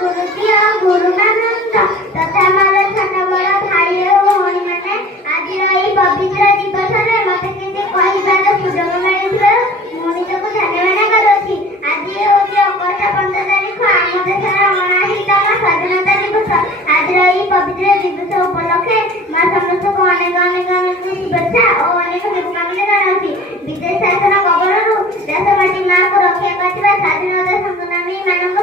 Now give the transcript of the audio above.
ଗୁରୁଦିଅ ଗୁରୁମାନନ୍ଦ ତଥା ମୋର ଛୋଟ ବଡ଼ ଭାଇ ଓ ଭଉଣୀମାନେ ଆଜିର ଏହି ପବିତ୍ର ଦିବସରେ ମୋତେ କିଛି କହିବାର ସୁଯୋଗ ମିଳିଥିବାରୁ ମୁଁ ନିଜକୁ ଧନ୍ୟବାଦ କରୁଅଛି। ଆଜି ହେଉଛି ଅଗଷ୍ଟ 15 ତାରିଖ ଆମ ଦେଶର 79ତମ ସ୍ୱାଧୀନତା ଦିବସ। ଆଜିର ଏହି ପବିତ୍ର ଦିବସ ଉପଲକ୍ଷେ ମା ସମସ୍ତଙ୍କୁ ଅନେକ ଅନେକ ଶୁଭେଚ୍ଛା ଓ ଅନେକ ଶୁଭକାମନା ଜଣାଉଛି। ବିଦେଶ ଶାସନ କବଳରୁ ଦେଶ ମାଟି ମାକୁ ରକ୍ଷା କରିଥିବା ସ୍ୱାଧୀନତା ସଂଗ୍ରାମୀ ମାନଙ୍କ